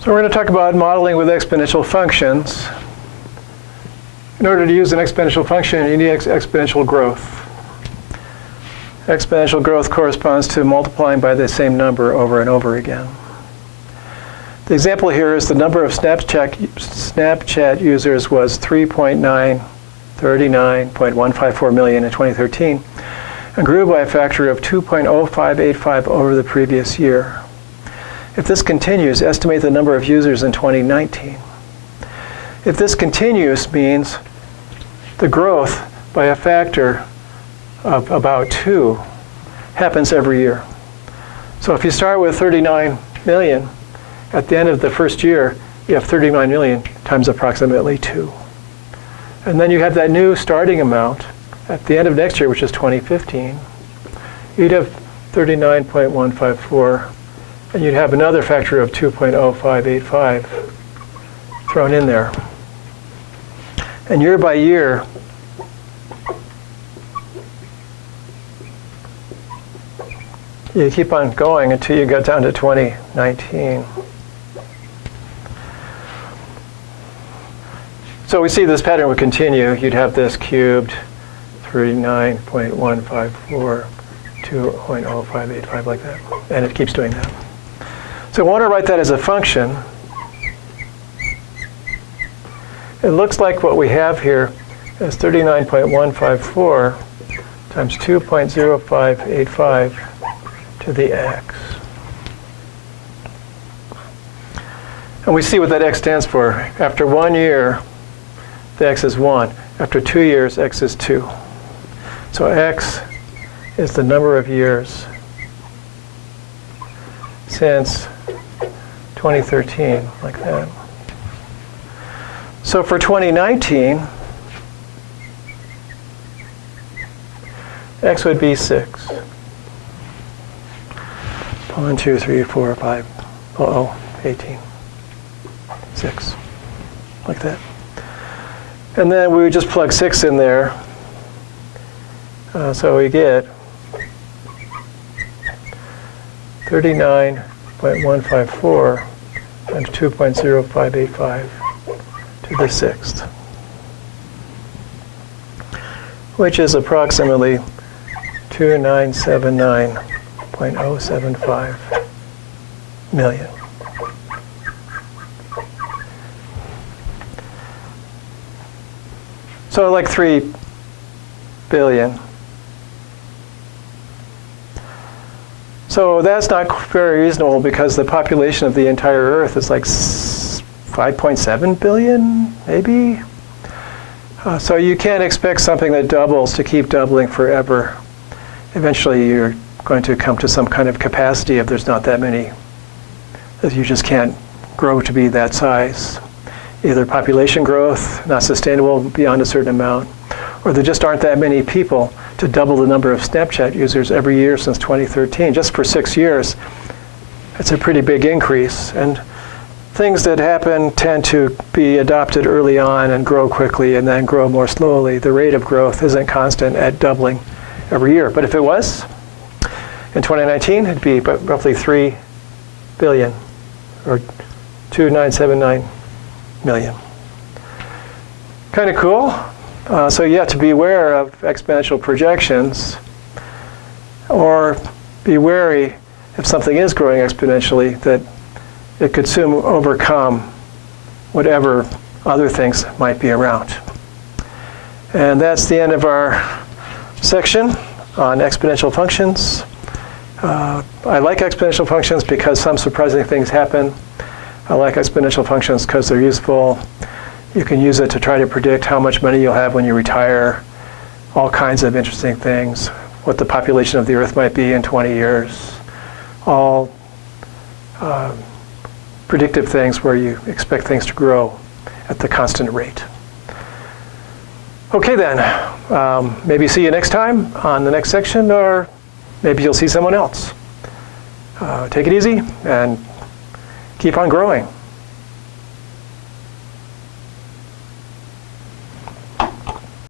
So we're going to talk about modeling with exponential functions. In order to use an exponential function, you need exponential growth. Exponential growth corresponds to multiplying by the same number over and over again. The example here is the number of Snapchat users was 3.939.154 million in 2013 and grew by a factor of 2.0585 over the previous year. If this continues, estimate the number of users in 2019. If this continues means the growth by a factor of about 2 happens every year. So if you start with 39 million, at the end of the first year, you have 39 million times approximately 2. And then you have that new starting amount at the end of next year, which is 2015. You'd have 39.154, and you'd have another factor of 2.0585 thrown in there. And year by year, you keep on going until you get down to 2019. So we see this pattern would continue. You'd have this cubed, 39.154, 2.0585, like that. And it keeps doing that. So I want to write that as a function. It looks like what we have here is 39.154 times 2.0585 to the x. And we see what that x stands for. After 1 year, the x is 1. After 2 years, x is 2. So x is the number of years since 2013, like that. So for 2019, x would be 6. 1, 2, 3, 4, 5, 18. 6. Like that. And then we would just plug 6 in there. So we get 39.154 times 2.0585 to the 6th, which is approximately 2979.075 million. So like 3 billion. So that's not very reasonable because the population of the entire Earth is like 5.7 billion, maybe? So you can't expect something that doubles to keep doubling forever. Eventually you're going to come to some kind of capacity if there's not that many, that you just can't grow to be that size. Either population growth, not sustainable beyond a certain amount, or there just aren't that many people to double the number of Snapchat users every year since 2013. Just for 6 years, it's a pretty big increase. And things that happen tend to be adopted early on and grow quickly and then grow more slowly. The rate of growth isn't constant at doubling every year. But if it was, in 2019, it'd be roughly 3 billion, or 2,979 million. Kind of cool. So you have to be aware of exponential projections, or be wary if something is growing exponentially that it could soon overcome whatever other things might be around. And that's the end of our section on exponential functions. I like exponential functions because some surprising things happen. I like exponential functions because they're useful. You can use it to try to predict how much money you'll have when you retire, all kinds of interesting things, what the population of the Earth might be in 20 years, all predictive things where you expect things to grow at the constant rate. Okay then, maybe see you next time on the next section, or maybe you'll see someone else. Take it easy and keep on growing.